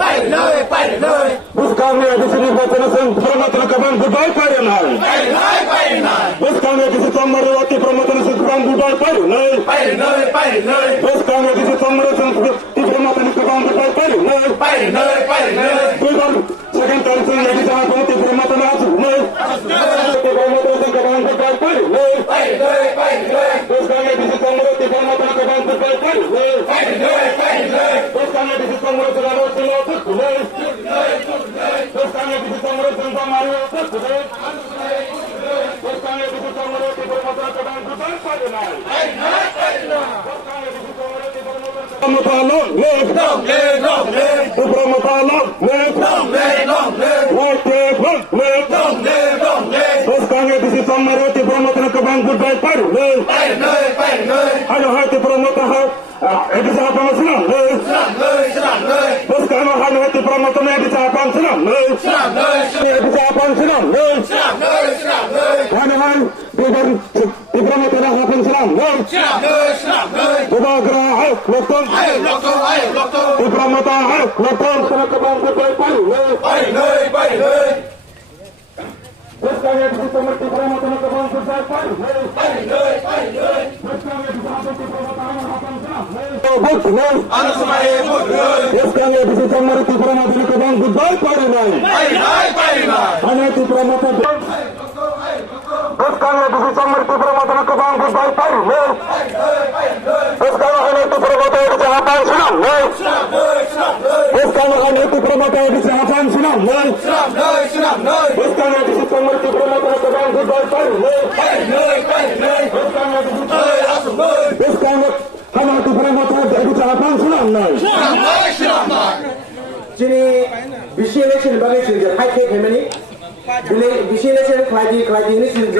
পারি নাই বুঝকামে কিছু নির্বাচন প্রমোদন কবান বুঝাই পারে নাই বুঝকামে কিছু সম্মানের অতি প্রমোদন কবান বুঝাই পারি নাই বুঝকামে কিছু সম্মানের প্রমোদন কবান বুঝাই পারি নাই দুইবার সেকেন্ড টাইম সে লাগি যাওয়া প্রতি প্রমোদন আছে নাই প্রমোদন কবান বুঝাই পারি নাই বুঝকামে কিছু সম্মানের প্রমোদন কবান বুঝাই পারি নাই বুঝকামে কিছু সম্মানের প্রমোদন আছে নাই বুঝকামে কিছু সম্মানের প্রমোদন আছে নাই বুঝকামে কিছু সম্মানের প্রমোদন কবান বুঝাই পারি নাই Promotalon, live, long live, long live. Promotalon, live, long live, long live. White live, long live, long live. Buscando esse samarete promotor que vão goodbye para o live. Olha o rei promotor, ele já avança não, live. Buscando o rei promotor, ele já avança não, live. Ele já avança não, live. Olha o rei promotor, ele avança não, live. Bubagra, lokton, Pramata, lokton, Sanakaban, Jadi bisi election bagi sini high court hemani, bisi election keladi ini sini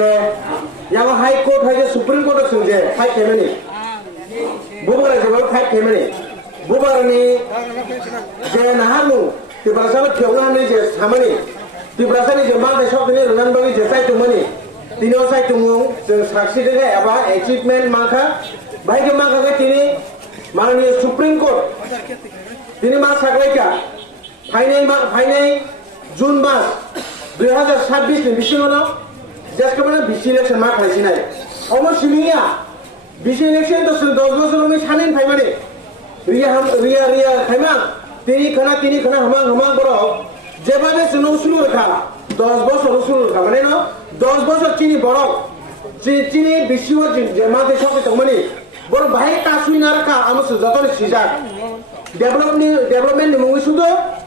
yang high court saja supreme court sini high hemani, bukan saja high hemani, bukan ni jadi nahamu, di bahasa Tiongkok ni jadi sama ni, di bahasa ni jemaah besok ni renang bagi jadi saya cuma ni, tino saya tunggu saksi dengan apa achievement maka, baik maka ke tini mana ni supreme court. Ini mas sakleka, final June mas 2026 ni bisi mana? Just kemana bisi election mak hari ini? Omor siminya, bisi election tu sudah 2 tahun ni sanin hari mana? Ria kemana? Tini kena hamang boro. Jawabnya sudah usul kah? 10 bosor usul kah? Mana no? 10 bosor cini boro. Cini bisi wajib jemaah desok itu mana? Boro bahaya kasus naraka, amat sudah tahu sejak. Development ni mungkin sudah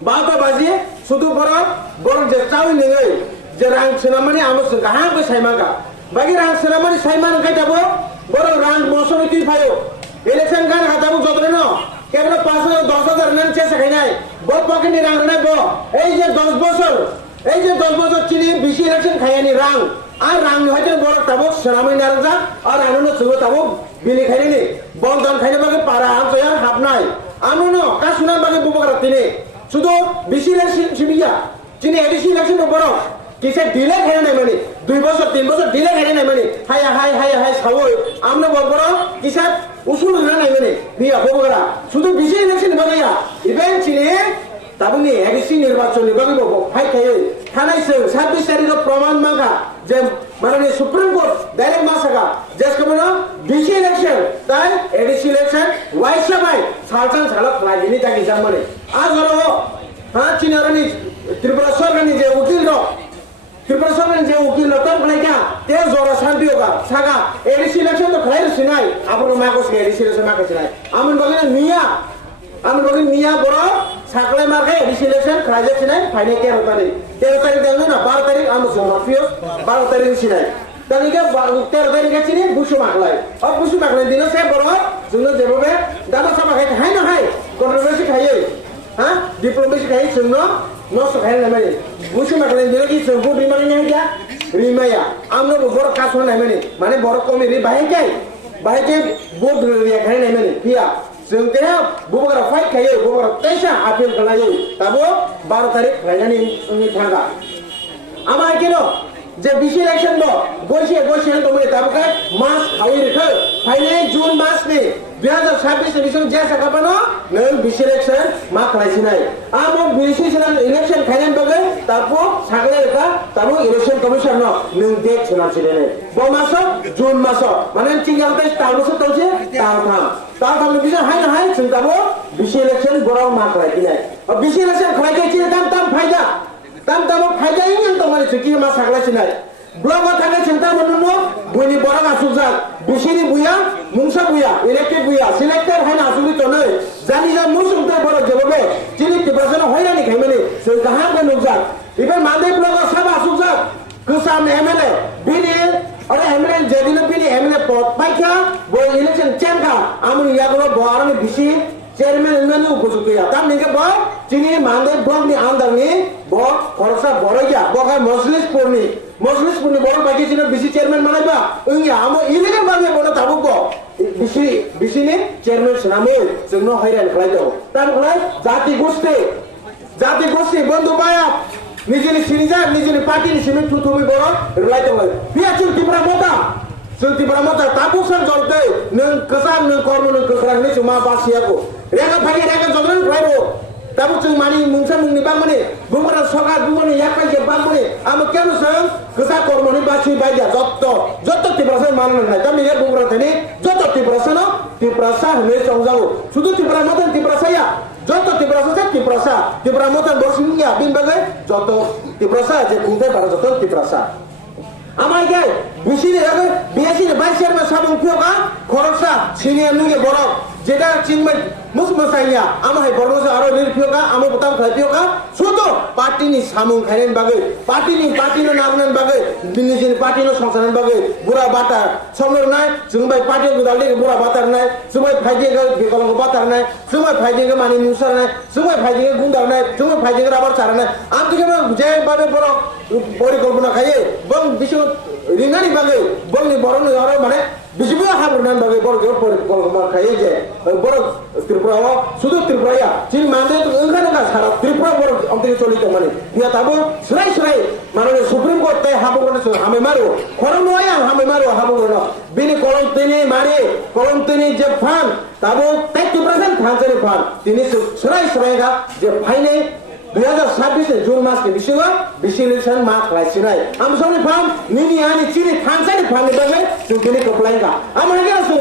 bapa bazi sudah boro jauh ni ngay jarang senamani amat sekarang apa saya mangga bagi rang senamani saya mangga kita boro rang mosul itu payo election kan kata bu jodoh no kena pasal 10,000 nan cesa kena boro pakai ni rang na bo je 10 bosor cini bisi election kaya ni rang rang ni hanya boro tabuk senamani narasa anu sudah tabuk bili kaya ni bongdam kaya bagi para amso yang hapnai anu no kasunan bagi bubak ratini sudah bisi election sibiya cini edisi election boro kisah delay kaya ni mani 2 bosor 3 bosor delay kaya ni mani hai sawoi amna boro kisah usul na ni mani biya bubak sudah bisi election bagi ya event cini tabu ni edisi nirbacon bagi bubak hai kaya থানায় 26 তারিখের প্রমাণ manga যে মানে supreme court direct মাসাগা just কেমন BC election তাই ADC election ওয়াইসা ভাই সালসান সালক রাজনী তাকি জামানে আজ হলো চিনারানি ত্রিপুরা সরকার যে উকিল র ত্রিপুরা সরকার যে উকিল র তখন লাইকা তে জরা শান্তি হোগা সাগা এডিসি ইলেকশন তো খাইর সিনাই আপন মাকস এডিসি ইলেকশন মাকস নাই আমন বগিনা মিয়া বড় সাকলাই মার্কে এডিসি ইলেকশন খাইজে সিনাই ফাইনে 13 তারিখ 13 তারিখ দেন না 12 তারিখ আমি মাফিও 12 তারিখ সিনাই তালিকা 13 তারিখ চিনি বুসু মাকলাই বুসু মাকলাই দিন সে বড় जोंनो जेबोबे दाबा साबा खाय हाय ना हाय कन्ट्रोवर्सी खायो डिप्लोमेसी खायो जोंनो नस खाय ना माने बुसु माकलाई दिनो कि जोंखौ रिमानि ना गया रिमाया आमनो बर कासो ना माने बर कमिरि बाहायके बोर्ड रिया खाय ना माने पिया जों ते बुबरा फाइट खायो बुबरा तेसा आपिल खालायो दाबो 12 तारिख रायनानि थांगा आमा केनो जे बिसि इलेक्शन दो बयसे तो मने ताबका मास खावि रेखो फाइनाल जून मास नि 2026 election je sakapano nang bisi election ma khlaisinai amo bisi election khainan bagai tapo sagale ka tapo election commission no nang date chunachilene bo maso june maso mane tingal tai tamoso tose tam bisa hai chungtabo bisi election borong ma khlaikinai bisi election khlaikai chine tam phaida tam phaida yang tongmani chuki ma saglaisinai Blog থাকে চিন্তা মনুনো বইনি বড় আসুজাক বিশিনি বুয়া মুংসা বুয়া elected বুয়া selected হয় না আসুলি তো নয় জানি যা মুসুমতে বড় জবাবে চিনি টিপ্রাসন হয় না নি খাইমানি সেই কাহাম কে নুকজাক ইবেন মাদে ব্লগ সব আসুজাক কুসাম এমএলএ বিনি আরে এমএলএ যেদিন বিনি এমএলএ পদ পাইখা বই ইলেকশন চেঙ্কা আমি ইয়াগুলো বড় বিশি চেয়ারম্যান এমএলএ উপযুক্ত তার নিকে ব চিনি মাদে ব্লগ নি আন্দারনি ব খরচা বড়ইয়া বকা মজলিস পড়নি Moslis pun dibawa bagi sini bisi chairman mana ba? Enggak, amo ini kan bagi mana tabuk ko. Bisi ni chairman senamil, semua hairan kelai tu. Tan kelai jati gosti bantu bayar. Nijini sini parti ni sini tu mi borok, kelai tu kelai. Biar Sulti Pramota tabuk san jorte, neng kesan neng kormo neng kekerang ni cuma basi aku. Reka pagi reka jorte kelai bo. Tabu cuma mani mungsa mungni bang mani, bukan sokar bukan yak pagi bang mani. Amo kemu sang kesah kormoni basi baja joto tiprasa mana nai. Tapi dia bukan tadi joto tiprasa hene songjago. Sudah tiprasa ya. Joto tipramotan borsinya bin bagai joto tiprasa je kunte para joto tiprasa. Amai ke bisi ni agar biasi ni baisiar mas sabung pioka koroksa sini anu ke borok. Jeda cingmen musmusainya amai borok aro lir pioka amo butam khai pioka sudo parti ni samung khairen bagai parti no nagunan bagai dinijin parti no songsanan bagai bura batar somor nai jungbai parti gudalde bura batar nai sumai phaije ga gekolong batar nai sumai phaije ga mani musar nai sumai phaije ga gundar nai sumai phaije ga rabar chara nai amtike ma je babe borok পরিকল্পনা খাইয়ে বং বিশু রিঙ্গানি বাগে বংনি বড় আরো মানে বিশিবি হাবরনান বাগে বড় পরিকল্পনা খাইয়ে যে বড় ত্রিপুরা শুধু ত্রিপুরা চিন মানে ওখানে না সারা ত্রিপুরা বড় অন্তকে চলিত মানে ইয়া তাবো সরাই মানে সুপ্রিম কোর্ট তাই হাবো করে হামে মারো খরম নয় হামে মারো হাবো করে বিনি কলম তিনি যে ফান তাবো 30% ফানসারি ফান তিনি সরাই গা যে ফাইনে 2026 Jun mas ke bisi election ma khlaisinai am soni pham nini ani chini thansani pham bagai sukini koplai ka am hage su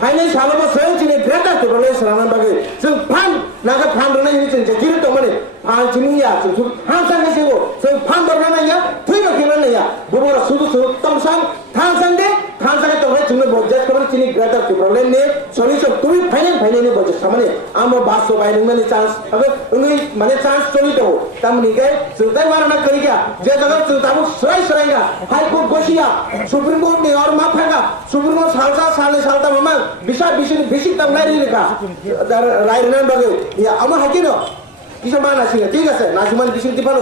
final सालों में स्वयं चीनी ग्रेटर तो बने सराहना बागे जो फान नागा फान रहना ये चीज़ जिरे तो मने फान चीनी या जो फान संगे से वो जो फान बरना नहीं या थोड़ी ना खेलना नहीं या बुबोरा सुधु तमसाम फान संगे तो वह चीनी बजट कमर चीनी ग्रेटर तो बने ने सोल्यूशन तुम्ही फाइनल ने बजट सामने आम बात सो बाय निगमने चांस अगर उन्हें मने चांस चोरी तो तम निके सुधार वाला करी क्या जे जगह सुधार सराइगा हाई कोर्ट गोशिया सुप्रीम कोर्ट ने और माफ है सुप्रीम कोर्ट सालता ममा बिसिक तमनाय रिका रायरनान बागे या आमा हाकिनो किसा मा नासिगा ठीक আছে नाजुमान बिसिक दिफानो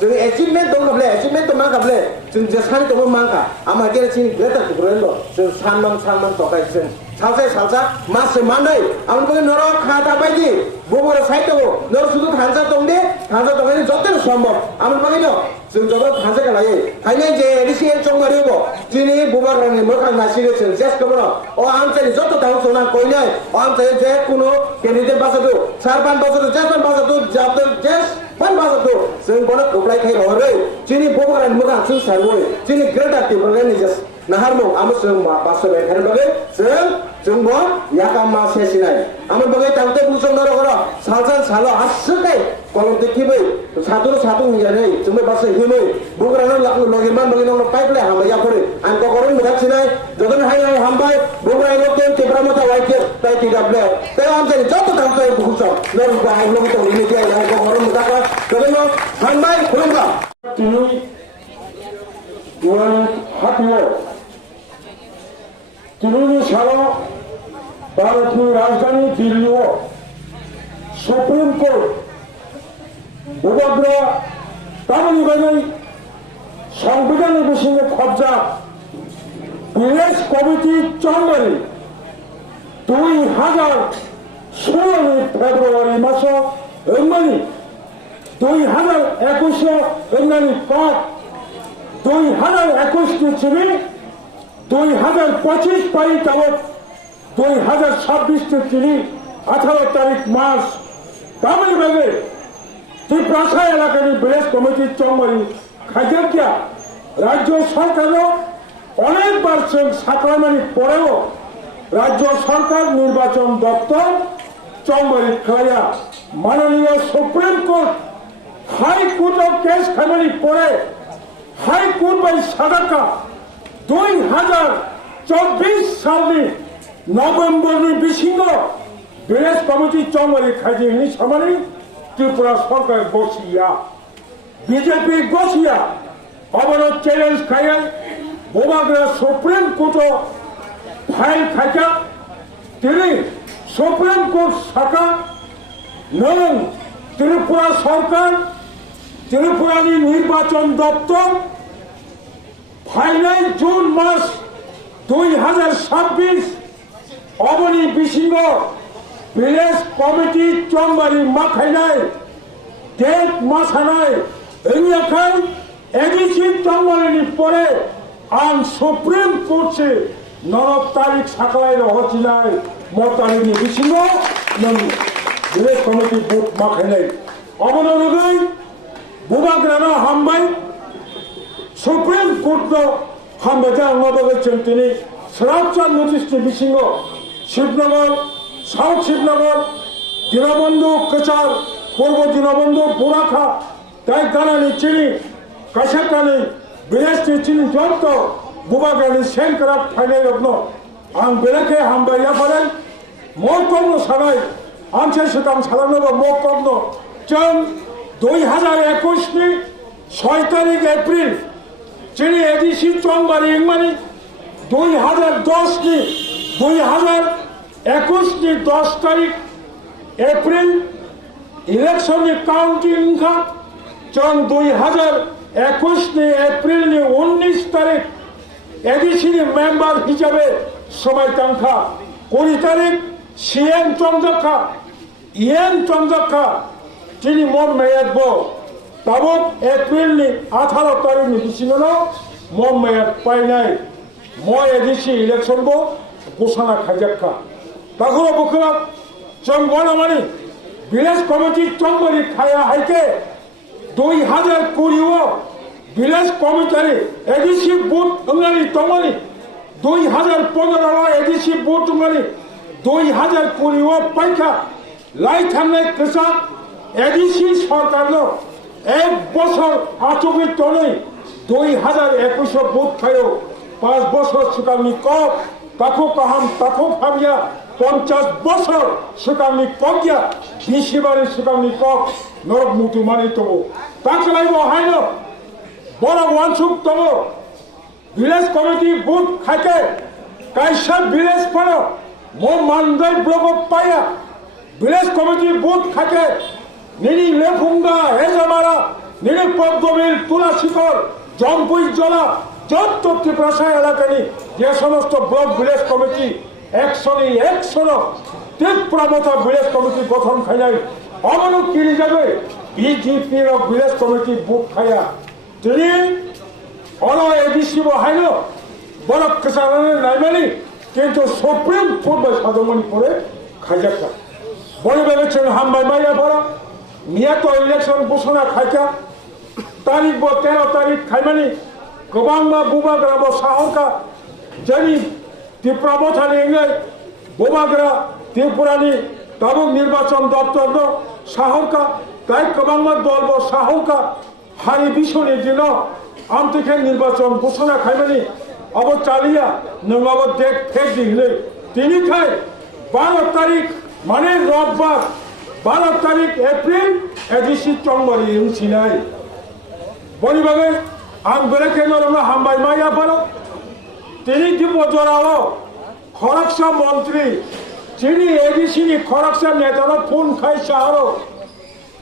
जों अचिभमेन्ट दं गाबले अचिभमेन्ट तो मा गाबले जों जे सान तो मांका आमा गेरे चिन ग्रेटर ग्रेन्ड जों सानमान तकाय जों salsa mas mandai amun bagi norok khata baidi bobor saito nor sudu khansa tongde ni jotten sombor amun bagi no जों जब खांसे का लाये खाने जे एडिशियन चोंग मारियो जिनी बुबार रंगे मोखां नासिगे जों जेस कबनो ओ आमचे जतो ताउ सोना कोइ नै ओ आमचे जे कुनो केन्डिडेट बासदो सारपान बासदो जेसपान बासदो जाबदो जेस पान बासदो जों बनो कोप्लाय खाइ हरे जिनी बुबार मोखां जों सारवो जिनी ग्रेटर टिबरले नि जेस naharmo amo जों बासो बेखार बगे जों बो याका मा सेसिनाय आमो बगे तांते बुसं नरो गरो सालसान सालो आसुकै कलम देखिबै सातु हियानै जों बासो हिमै बुगरानो लगिरमान बगे नंग पाइपले हामया करे आं को करन मुदासिनाय जदन हाय हामबाय बुगराय लोकेन टिब्रामता वाइके ताइ टिडाब्ले ताइ आमसे जतो तांते बुसं नरो बाय लोग तो लिने जाय आं को करन मुदाका जदन हामबाय खुलुंगा तिनु वन हातवो तृणमूल ছাড়াও ভারতীয় রাজধানী দিল্লিও সুপ্রিম কোর্ট উপগ্রহ তামিলনাড়ু সংবিধানের বিষয়ে খরচা বিএস কমিটি চন্দ্রে 2016 ফেব্রুয়ারি মাস এমনি 2021 এমনি পাঁচ 2021 চিনি 2025 তারিখ যাবৎ 2026 তিনি 18 তারিখ মাস তামিলবাগে ত্রিপ্রাসা এলাকার ভিলেজ কমিটির চৌমারি খাইজাকিয়া রাজ্য সরকারও অনেকবার সাকরামানি পরেও রাজ্য সরকার নির্বাচন দপ্তর চৌমারি খাইয়া মাননীয় সুপ্রিম কোর্ট হাইকোর্টও কেস খাইমানি পরে হাইকোর্ট বাই সাদাকা 2024 সালनि নভেম্বরनि बिसिङ ভিলেজ কমিটি চৌমারি খাইজিनि সামানি ত্রিপুরা সরকার গছিয়া বিজেপি গছিয়া অবরোধ চ্যালেঞ্জ খাইয়া বোমাগ্রা সুপ্রিম কোর্ট ফাইল খাইকা তিনি সুপ্রিম কোর্ট শাখা নং ত্রিপুরা সরকার ত্রিপুরানি নির্বাচন দপ্তর ফাইনাল জুন মাস 2026 অবনী বিসিং ভিলেজ কমিটি চৌমারি মাখাইনাই ডেট মাসানাই এনিয়াখাই এডিসি চৌমারিनि পরে आं सुप्रीम कोर्ट से 9 तारीख साखाय हचिनाय मतारिनि बिसिङ नों ভিলেজ কমিটি বুথ माखाइनाय अबनगै बुबाग्राना हामबाय सुप्रीम कोर्ट हामबाय आंबो चिंतिनि स्राबचा नोटिसनि बिसिङ शिवनगर साउथ शिवनगर दीनबंधु कचार पूर्व दीनबंधु बुराखा ताई गानानि चिनी काशाकानि ভিলেজनि चिनी जत बुबाग्रानि सेंकरा फाइनाय रत्न आं बेलेखे हामबाय पारेन मकमनो सानाय आमसे सिगां सालामनोबो मकमनो जों 2021 नि 6 तारिख एप्रिल चिनी एडिसि चौमारि इंमानि 2010 नि 2021 नि 10 तारिख एप्रिल इलेक्शन नि काउंटिंग का जों 2021 नि एप्रिल नि 19 तारिख एडिसि नि मेम्बर हिसाबै समय तांखा 20 तारिख सीएम चंद्रखा इएम चंद्रखा चिनी मम मेयत बो ताबक एप्रिल नि 18 तारिख नि बिसिङाव मम मेयत पाइनाय म एडिसि इलेक्शन बो घोषणा खाइजाखा ताखौ बखरा जों गनामानि ভিলেজ কমিটি চৌমারি খায়া হাইকে 2020 ভিলেজ কমিটারি এডিসি বুথ अंगानि तमानि 2015 एडिसि बुथ अंगानि 2020 पाइका लाई थांनाय कसा एडिसि सरकारनो 1 बছর आचुगि तनै 2021 बुथ खायो 5 বছর सिगांनि कप ताखौ काहाम ताखौ फामिया 50 বছর सिगांनि कगिया बिसिबारि सिगांनि कप नरक मुतुमानि तबो ताकलाइबो हायनो बरा वानसुक तबो ভিলেজ কমিটি বুথ খাইকে কাইসা ভিলেজ পড়ো মো মানদাই ব্লক পায়া ভিলেজ কমিটি বুথ খাইকে নিনি লেফুঙ্গা হেজামারা নিনি পদ্মবিল তুলাশিকর জম্পুই জলা যত ত্রিপ্রাসা এলাকানি যে সমস্ত ব্লক ভিলেজ কমিটি 100 ত্রিপুরা মতো ভিলেজ কমিটি গঠন খাইনাই অমন কিনি যাবে বিজেপির ভিলেজ কমিটি বুথ খাইয়া তিনি অনো এডিসি হাইনো বড় কেসারানে নাইমানি কিন্তু সুপ্রিম কোর্ট বা সাধমনি পরে খাইজাকা বড় ইলেকশন হামবাই মাইয়া বড় মিয়া তো ইলেকশন ঘোষণা খাইকা তারিখ 13 তারিখ খাইমানি गोबां मा बुबाग्रा बो साहरका जनि त्रिपुरा मथानि इंगै बुबाग्रा त्रिपुरानि ताबुक निर्वाचन दप्तर दो साहरका ताई गोबां मा दल बो साहरका हारि बिसनि दिनो आमतिखे निर्वाचन घोषणा खाइमानि अब चालिया नङाबो डेट फेक दिले तिनिखाय 12 तारिख माने रबबार 12 तारिख एप्रिल एडिसि चौमारि इंसिनाय बनि बागै आं बेलेखे नरनो हामबाय माया पारो तिनि दिपजराव खरकसा मंत्री चिनी एडिसि नि खरकसा नेतानो फोन खाइ सारो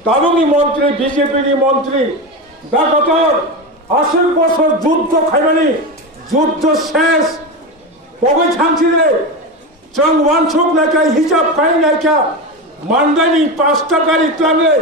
ताबुनि मंत्री बीजेपी नि मंत्री दागतर 80 বছর যুদ্ধ খাইমানি যুদ্ধ শেষ কবে থামছিলে जों वानसुक नायका हिसाब खाइ नायका मानदानि 5 गारि क्लांले